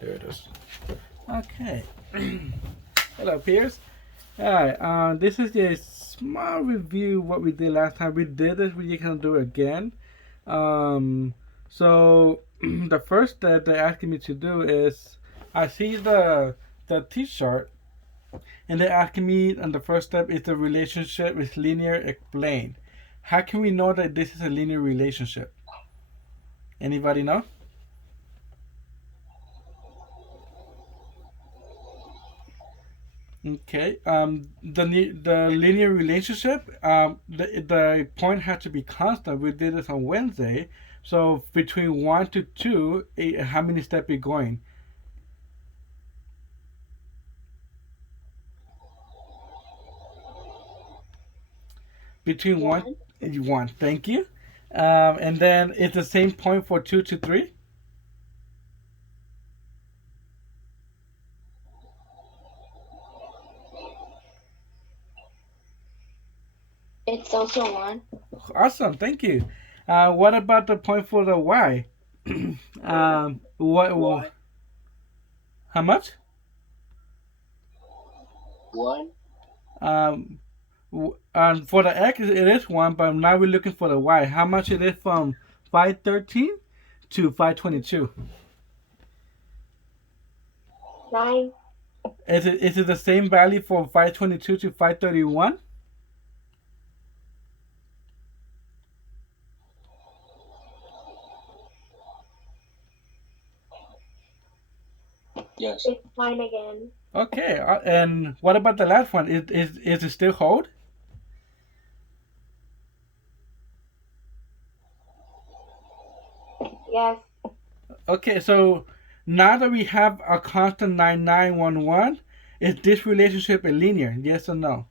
There it is. Okay. Hello, peers. Alright, this is a small review of what we did last time. We did this, we can do it again. So the first step they're asking me to do is I see the t-shirt and they're asking me and the first step is the relationship is linear explain. How can we know that this is a linear relationship? Anybody know? Okay. The linear relationship. The point had to be constant. We did this on Wednesday. So between 1 to 2, how many steps are going? Between One. 1. Thank you. And then it's the same point for 2 to 3. It's also one. Awesome. Thank you. What about the point for the Y? One. What? How much? One. Um, and for the X, it is 1, but now we're looking for the Y. How much it is from 513 to 522? Nine. Is it the same value from 522 to 531? Yes. It's nine again. Okay, and what about the last one? Is it still hold? Yes. Okay, so now that we have a constant 9911, is this relationship a linear? Yes or no?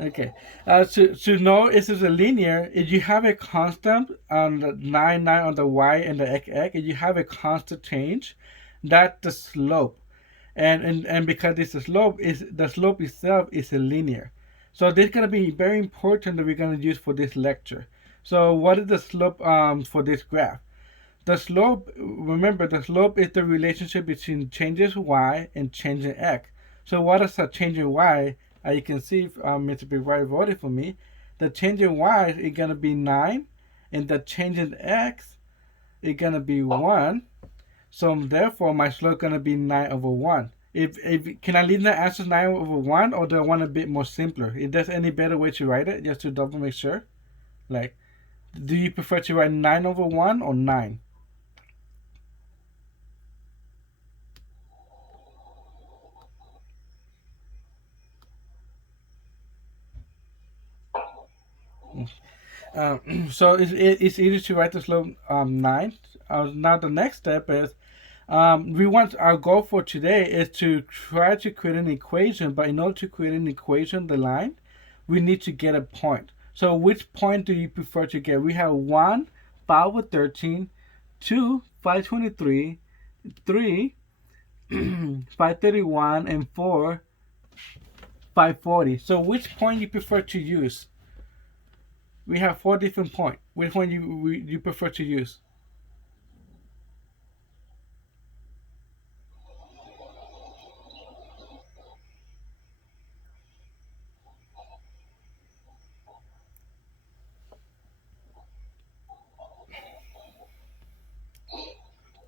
Okay. To know if it's a linear, if you have a constant on the 9 on the y and the x, if you have a constant change, that's the slope. And because it's a slope, is the slope itself is a linear. So this is gonna be very important that we're gonna use for this lecture. So what is the slope for this graph? The slope, remember, the slope is the relationship between changes y and changes x. So what is a change in y? You can see Mr. Big Y voted for me. The change in y is going to be 9, and the change in x is going to be 1. So therefore, my slope is going to be 9 over 1. If Can I leave the answer 9 over 1, or do I want a bit more simpler? Is there any better way to write it, just to double make sure? Like, do you prefer to write 9 over 1 or 9? So it's easy to write the slope 9. Now the next step is we want our goal for today is to try to create an equation, but in order to create an equation, the line, we need to get a point. So which point do you prefer to get? We have 1, 5 over 13, 2, 523, 3, 531, and 4, 540. So which point you prefer to use? We have 4 different points. Which one you prefer to use?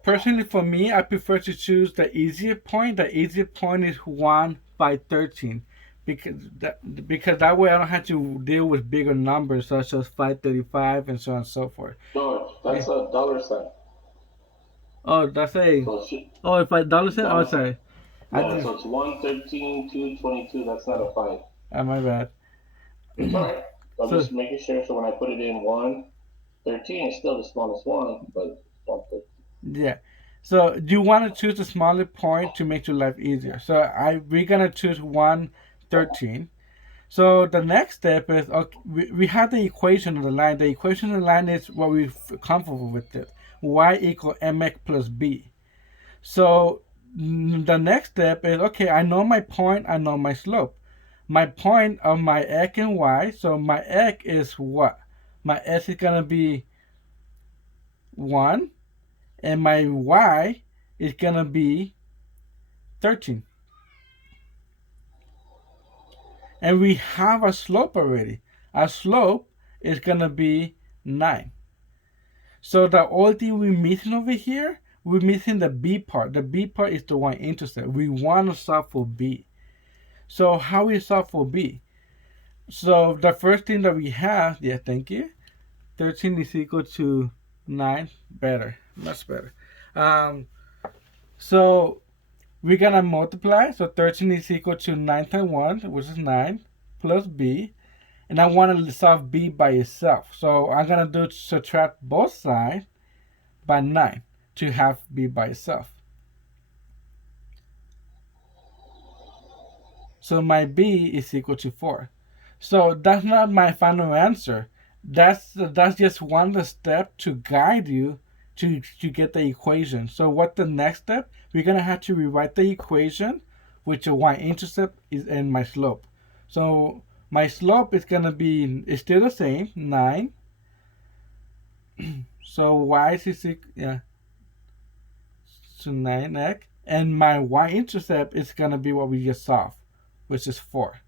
Personally, for me, I prefer to choose the easier point. The easier point is 1 by 13, because that way I don't have to deal with bigger numbers such as 535 and so on and so forth. George, Yeah. that's a dollar sign. Oh, that's a. So Oh, if $5. Oh, dollar. sorry. I Yeah, just. so it's 113, 222. That's not a five. My bad. It's all right. I'm So just making sure. So when I put it in 113, it's still the smallest one, but 113. yeah. So you want to choose a smaller point to make your life easier. So we're gonna choose 113. So the next step is, okay, we have the equation of the line. The equation of the line is what we're comfortable with it. Y equal mx plus b. So the next step is, okay, I know my point, I know my slope. my point of my x and y. So my x is what? My x is gonna be 1, and my y is gonna be 13. And we have a slope already. Our slope is gonna be 9. So the only thing we're missing over here, we're missing the b part. The b part is the y-intercept. We want to solve for b. So how we solve for b? So the first thing that we have, yeah, thank you. 13 is equal to 9. Better, much better. So we're gonna multiply. So 13 is equal to 9 times 1, which is 9, plus b. And I want to solve b by itself. So I'm gonna do subtract both sides by 9 to have b by itself. So my b is equal to 4. So that's not my final answer. That's just one step to guide you to get the equation. So what the next step? We're gonna have to rewrite the equation, which the y-intercept is and my slope. So my slope is gonna be still the same, 9. So y is equal, yeah, to 9x, and my y-intercept is gonna be what we just solved, which is 4.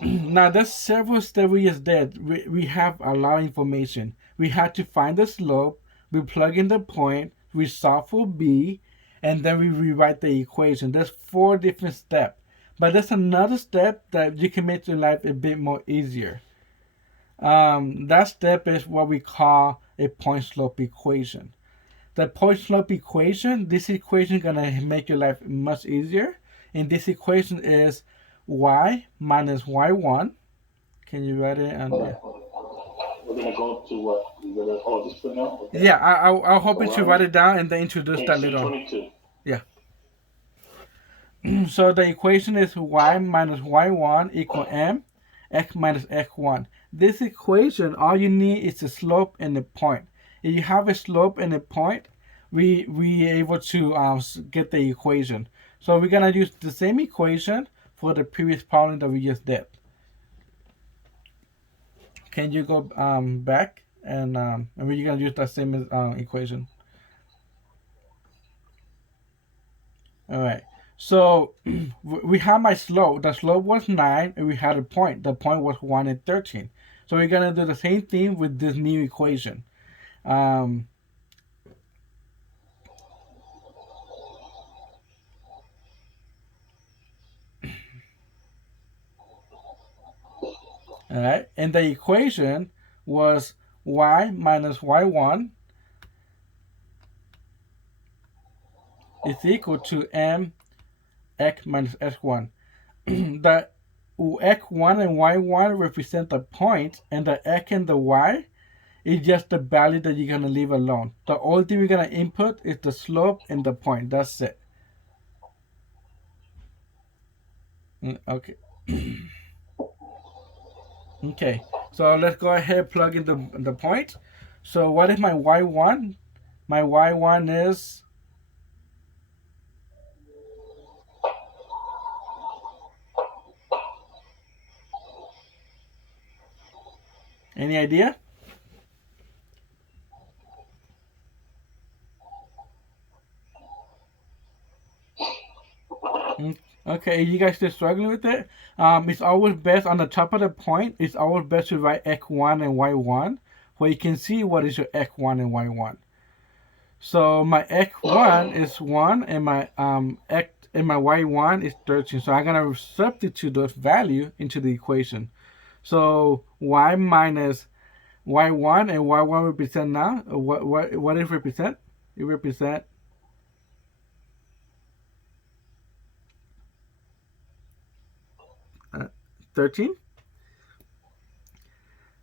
Now there's several steps we just did. We have a lot of information. We had to find the slope, we plug in the point, we solve for b, and then we rewrite the equation. There's 4 different steps. But there's another step that you can make your life a bit more easier. That step is what we call a point slope equation. The point slope equation, this equation is gonna make your life much easier. And this equation is y minus y1. Can you write it? And yeah. We're gonna go to what? We're gonna this for now. Okay. Yeah, I'll hope you to write it down and then introduce that later on. 22. Yeah. So the equation is y minus y1 equal m x minus x1. This equation, all you need is a slope and a point. If you have a slope and a point, we able to get the equation. So we're gonna use the same equation for the previous problem that we just did. Can you go back and we're gonna use that same equation. All right. So we have my slope. The slope was 9, and we had a point. The point was 1 and 13. So we're gonna do the same thing with this new equation. All right, and the equation was y minus y1 is equal to m x minus x1. The x1 and y1 represent the point, and the x and the y is just the value that you're gonna leave alone. The only thing we're gonna input is the slope and the point. That's it. Okay. Okay, so let's go ahead and plug in the point. So what is my y1? My y1 is any idea? Okay, you guys still struggling with it? It's always best on the top of the point. It's always best to write x1 and y1, where you can see what is your x1 and y1. So my x1 is 1, and my x and my y1 is 13. So I'm gonna substitute those values into the equation. So y minus y1 and y1 represent now. What it represent? It represent 13.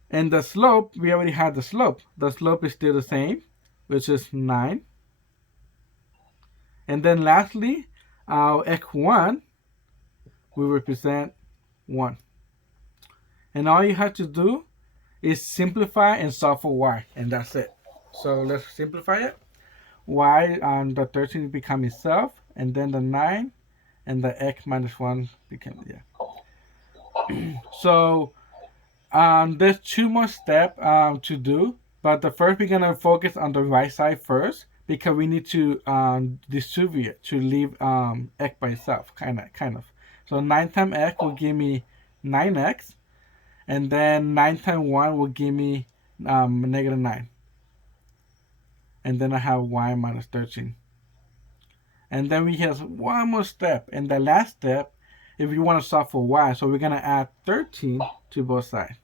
And the slope, we already had the slope. The slope is still the same, which is 9. And then lastly, our x1 will represent 1. And all you have to do is simplify and solve for y, and that's it. So let's simplify it. Y, the 13 become itself, and then the 9, and the x minus 1 became, so there's two more steps to do, but the first we're gonna focus on the right side first because we need to distribute to leave x by itself, kind of. So 9 times x will give me 9x, and then 9 times 1 will give me -9. And then I have y minus 13. And then we have one more step, and the last step, if you want to solve for y, so we're gonna add 13 to both sides.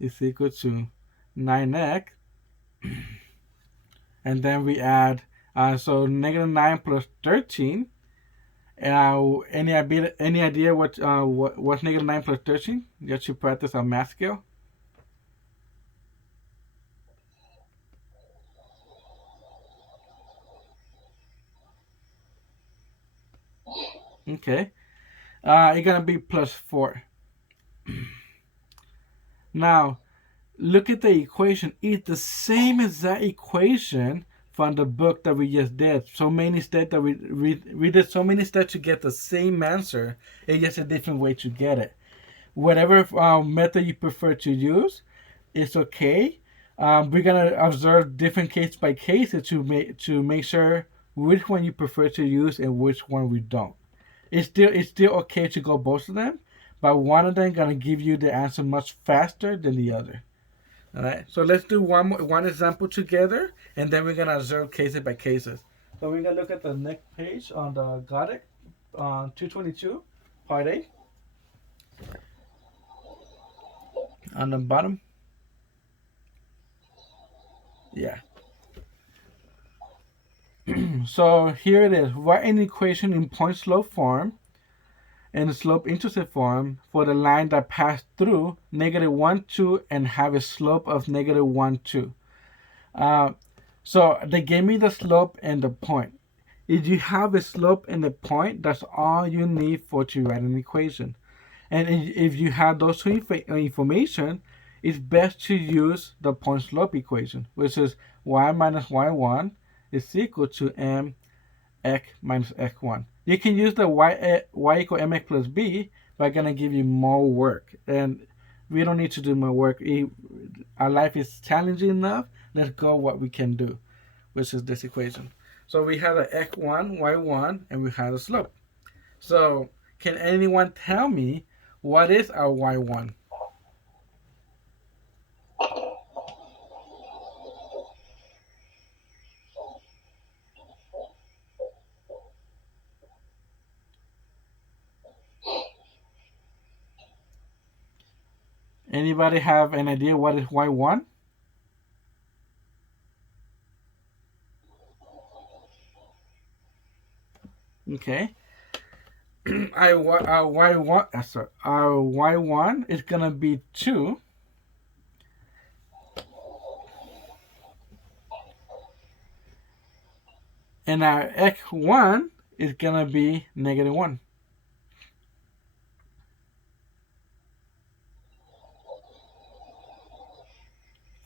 Is equal to 9x, and then we add so -9 plus 13. Any idea what's -9 plus 13? Just to practice our math skill. Okay, it's gonna be +4. Now, look at the equation. It's the same exact equation from the book that we just did. So many steps that we did so many steps to get the same answer. It's just a different way to get it. Whatever method you prefer to use, it's okay. We're gonna observe different case by cases to make sure which one you prefer to use and which one we don't. It's still okay to go both of them, but one of them gonna give you the answer much faster than the other. All right. So let's do one example together, and then we're gonna observe cases by cases. So we're gonna look at the next page on the got it, 222, part A. On the bottom. Yeah. So here it is. Write an equation in point slope form and slope intercept form for the line that passed through -1, 2 and have a slope of -1, 2. So they gave me the slope and the point. If you have a slope and a point, that's all you need to write an equation. And if you have those two information, it's best to use the point slope equation, which is y minus y1 is equal to mx minus x1. You can use the y equal mx plus b, but it's gonna give you more work, and we don't need to do more work. Our life is challenging enough. Let's go what we can do, which is this equation. So we have a x1, y1, and we have a slope. So can anyone tell me what is our y1? Anybody have an idea what is y1? Okay. Our y1 is gonna be 2. And our x1 is gonna be -1.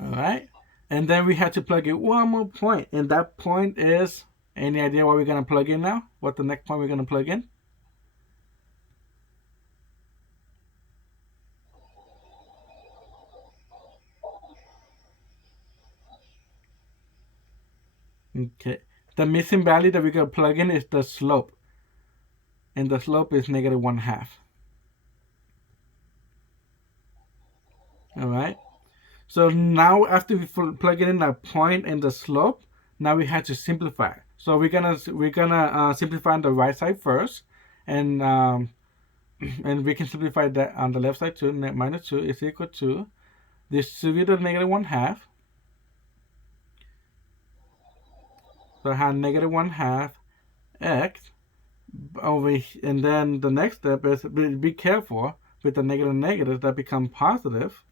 All right, and then we have to plug in one more point, and that point is, any idea what we're gonna plug in now? What the next point we're gonna plug in? Okay, the missing value that we're gonna plug in is the slope, and the slope is -1/2. All right. So now after we plug in the point and the slope, now we have to simplify. So we're gonna simplify on the right side first, and and we can simplify that on the left side too. -2 is equal to distribute the -1/2. So I have -1/2 x over, and then the next step is be careful with the negatives that become positive.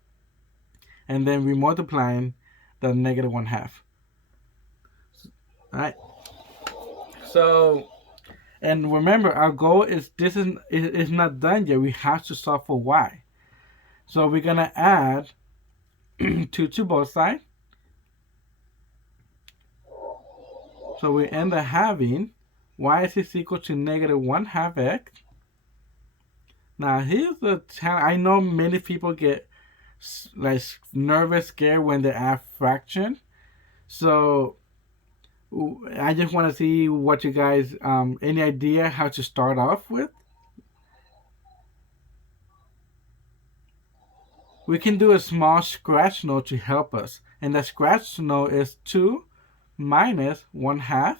And then we multiplying the -1/2. All right. So, and remember, our goal is this is not done yet. We have to solve for y. So we're gonna add 2 to both sides, So we end up having y is equal to negative 1 half x. Now here's the challenge. I know many people get like nervous, scared when they add fraction. So I just want to see what you guys, any idea how to start off with? We can do a small scratch note to help us. And the scratch note is 2 minus 1 half.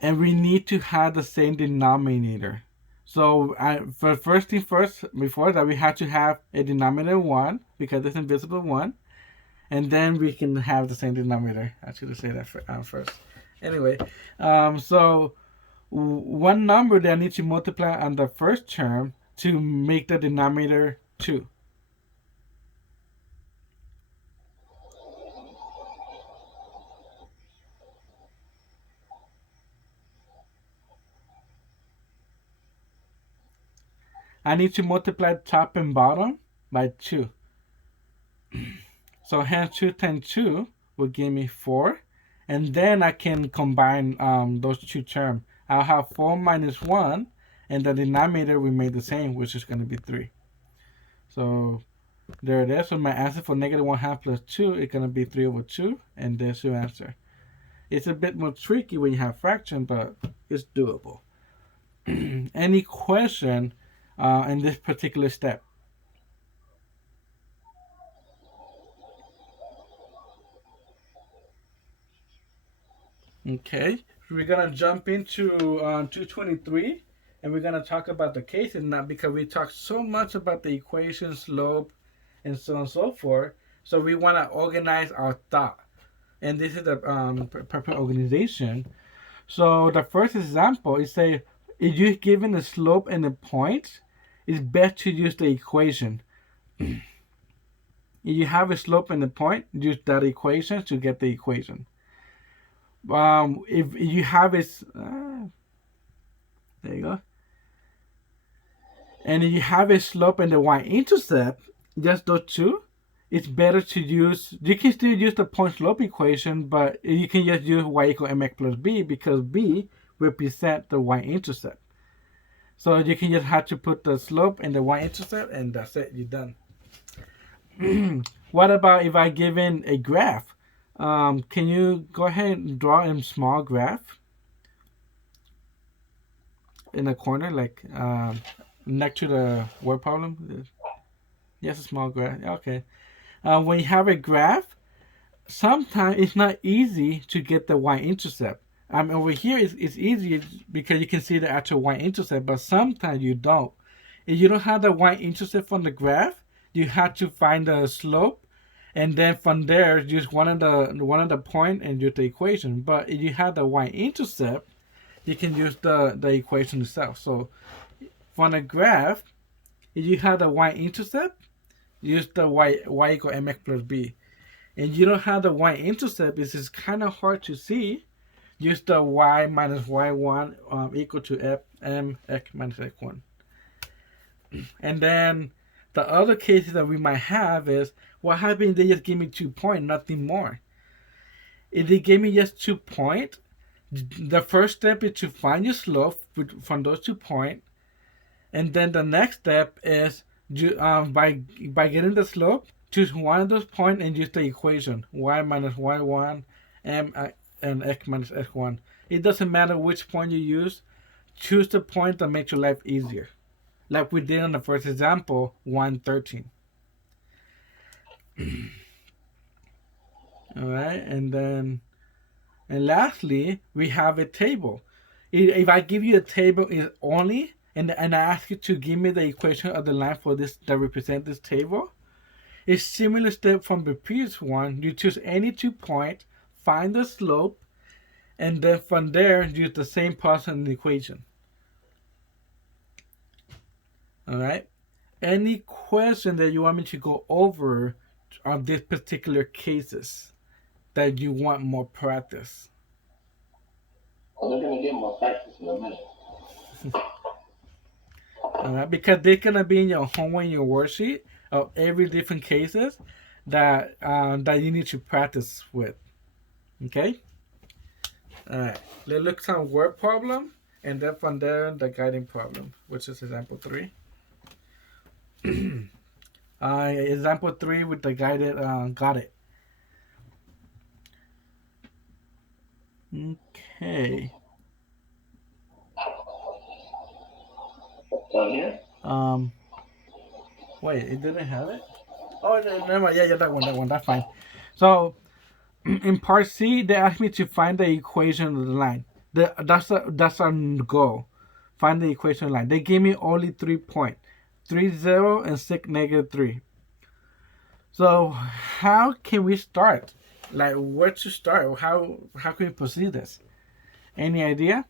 And we need to have the same denominator. So for first thing first, before that, we have to have a denominator 1 because it's invisible 1. And then we can have the same denominator. I should say that first. Anyway, so one number that I need to multiply on the first term to make the denominator 2. I need to multiply top and bottom by 2. So hence 2 times 2 will give me 4. And then I can combine those two terms. I'll have 4 minus 1, and the denominator we made the same, which is going to be 3. So there it is. So my answer for negative 1 half plus 2 is going to be 3 over 2, and there's your answer. It's a bit more tricky when you have fraction, but it's doable. Any question in this particular step? Okay, we're gonna jump into 223, and we're gonna talk about the cases now because we talked so much about the equation, slope, and so on and so forth. So we want to organize our thought, and this is the proper organization. So the first example is say if you're given the slope and the point, it's best to use the equation. If you have a slope and a point, use that equation to get the equation. If you have it, there you go. And if you have a slope and the y-intercept, just those two, it's better to use, you can still use the point slope equation, but you can just use y equal mx plus b because b represent the y-intercept. So you can just have to put the slope and the y-intercept, and that's it, you're done. What about if I given a graph? Can you go ahead and draw a small graph in the corner, like next to the word problem? Yes, a small graph. Okay. When you have a graph, sometimes it's not easy to get the y-intercept. Over here it's easy because you can see the actual y-intercept, but sometimes you don't. If you don't have the y-intercept from the graph, you have to find the slope, and then from there use one of the point and use the equation. But if you have the y-intercept, you can use the equation itself. So from the graph, if you have the y-intercept, use the y equal mx plus b. And you don't have the y-intercept, this is kind of hard to see. Use the y minus y1 equal to mx minus x1. And then the other cases that we might have is, what happens if they just give me 2 points, nothing more? If they give me just 2 points, the first step is to find your slope from those 2 points. And then the next step is by getting the slope, choose one of those points and use the equation y minus y1 m and x minus x1. It doesn't matter which point you use. Choose the point that makes your life easier, like we did on the first example, 113. All right, and lastly, we have a table. If I give you a table only, and I ask you to give me the equation of the line for this that represent this table, it's similar step from the previous one. You choose any 2 points, find the slope, and then from there use the same process in the equation. All right. Any question that you want me to go over on these particular cases that you want more practice? Well, they're gonna get more practice in a minute. All right, because they're gonna be in your homework, in your worksheet of every different cases that that you need to practice with. Okay. All right. Let's look some word problem, and then from there the guiding problem, which is example 3. Example 3 with the guided got it. Okay. Down here? Wait, it didn't have it? Oh, never mind. Yeah, that one. That's fine. So, in part C, they asked me to find the equation of the line. That's our goal. Find the equation line. They gave me only 3 points. 3, 0, and 6, -3. So, how can we start? Like, where to start? How can we proceed this? Any idea?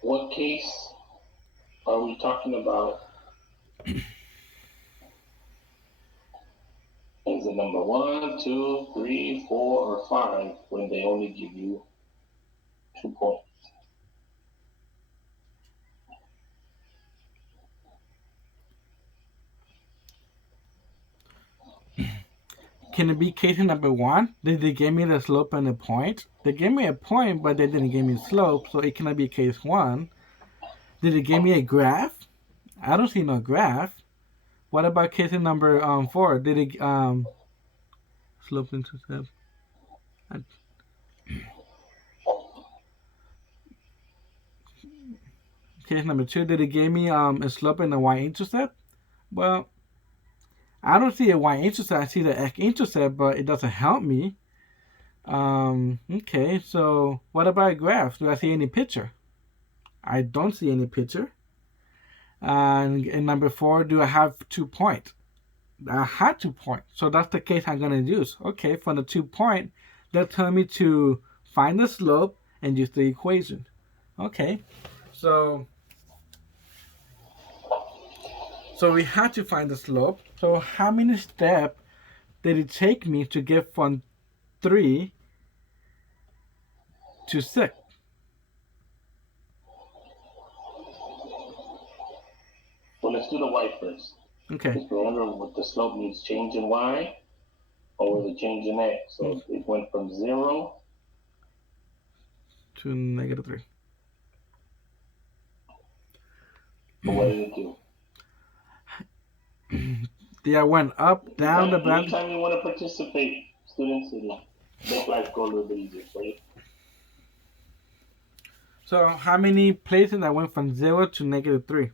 What case are we talking about? Is it number 1, 2, 3, 4, or 5 when they only give you 2 points? Can it be case number 1? Did they give me the slope and the point? They gave me a point, but they didn't give me slope, so it cannot be case 1. Did they give me a graph? I don't see no graph. What about case number 4? Did it slope intercept? Case number 2, did it give me a slope and a y-intercept? Well, I don't see a y-intercept. I see the x-intercept, but it doesn't help me. Okay, so what about a graph? Do I see any picture? I don't see any picture. And in number 4, do I have 2 points? I had 2 points. So that's the case I'm going to use. Okay, from the 2 point, they'll tell me to find the slope and use the equation. Okay, so we had to find the slope. So how many steps did it take me to get from 3 to 6? Well, let's do the y first. Okay. Just remember what the slope means, change in y or the change in x. So it went from 0 to -3. But what did it do? Yeah, I went up, down the back. Anytime you want to participate, students, it'll make life go a little bit easier for you. So how many places I went from 0 to -3?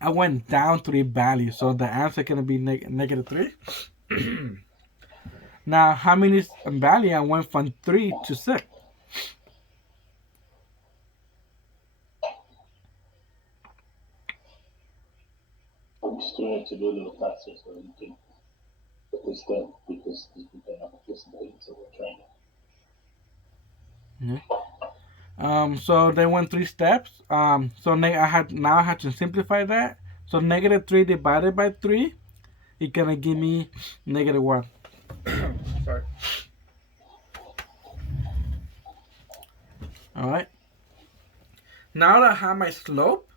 I went down 3 values, so the answer gonna be -3. Now, how many value I went from 3 to 6? I'm just doing it to do a little faster so you can get this done because these people are not participating, so we're trying to. So they went 3 steps. So I had to simplify that. So -3 divided by 3, it's gonna give me -1. Sorry. All right. Now that I have my slope,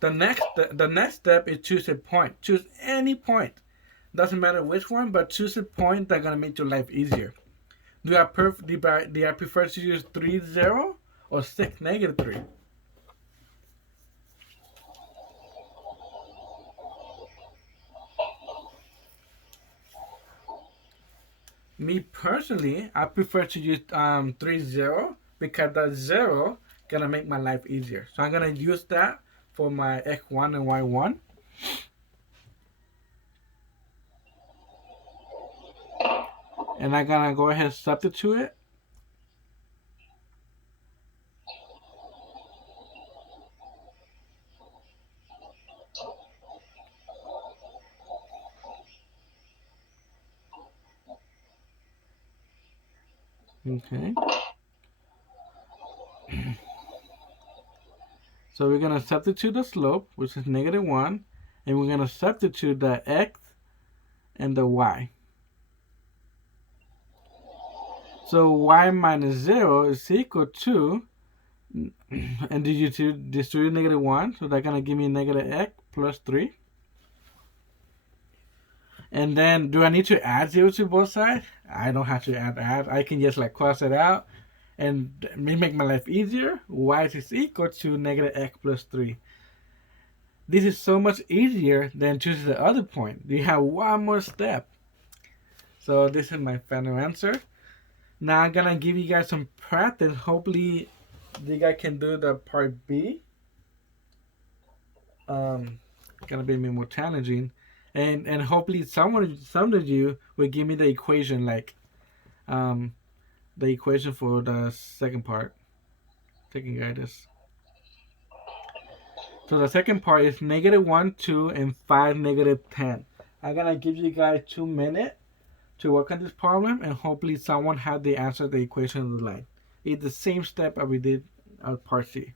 the next step is choose a point. Choose any point. Doesn't matter which one, but choose a point that's gonna make your life easier. Do I prefer to use 3, 0 or 6, -3? Me personally, I prefer to use 3, 0 because that 0 gonna make my life easier. So I'm gonna use that for my x1 and y1. And I'm gonna go ahead and substitute it. Okay. So we're gonna substitute the slope, which is -1, and we're gonna substitute the x and the y. So y minus 0 is equal to, and did you distribute -1? So that's gonna give me -x plus 3. And then, do I need to add 0 to both sides? I don't have to add. I can just like cross it out and make my life easier. Y is equal to -x plus 3. This is so much easier than choosing the other point. You have one more step. So this is my final answer. Now I'm gonna give you guys some practice. Hopefully you guys can do the part B. Gonna be more challenging. And hopefully some of you will give me the equation, like the equation for the second part. Taking guidance. So the second part is -1, 2, and 5, -10. I'm gonna give you guys 2 minutes to work on this problem, and hopefully someone had the answer to the equation of the line. It's the same step that we did at part C.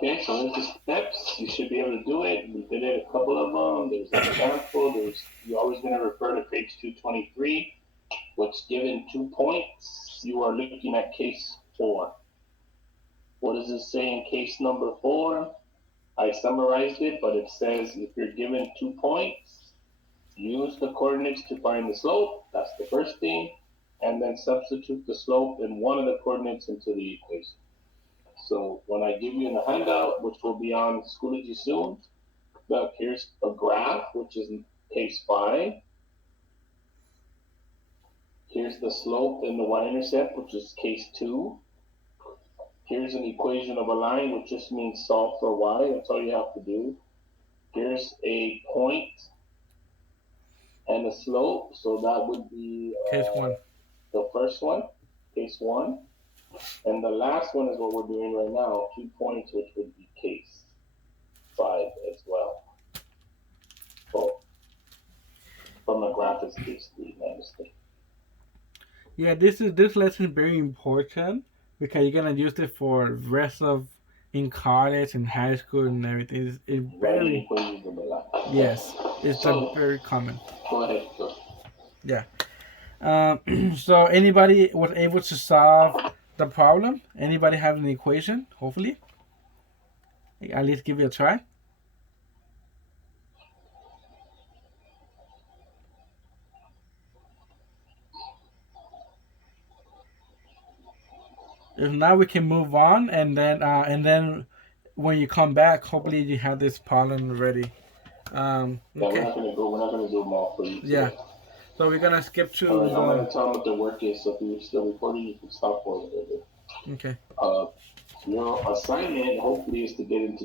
Okay, so there's the steps. You should be able to do it. We did it a couple of them. There's an example. You're always going to refer to page 223. What's given 2 points, you are looking at case 4. What does it say in case number 4? I summarized it, but it says if you're given 2 points, use the coordinates to find the slope. That's the first thing. And then substitute the slope in one of the coordinates into the equation. So when I give you in the handout, which will be on Schoology soon, look, here's a graph, which is case 5. Here's the slope and the y-intercept, which is case 2. Here's an equation of a line, which just means solve for y. That's all you have to do. Here's a point and a slope. So that would be Case 1. The first one, case 1. And the last one is what we're doing right now, 2 points, which would be case 5 as well. So from the graph is case 3, my mistake. Yeah, this lesson is very important because you're gonna use it for rest of in college and high school and everything. It's very yes, it's very common. Go ahead. Go. Yeah. So anybody was able to solve the problem? Anybody have an equation? Hopefully, at least give it a try. If not, we can move on, and then when you come back, hopefully you have this problem ready. Okay. Yeah, we're not gonna do them all for you. Yeah. So we're gonna skip to. Right, I'm gonna tell them what the work is. So if you're still recording, you can stop for a little bit. Okay. Your assignment hopefully is to get into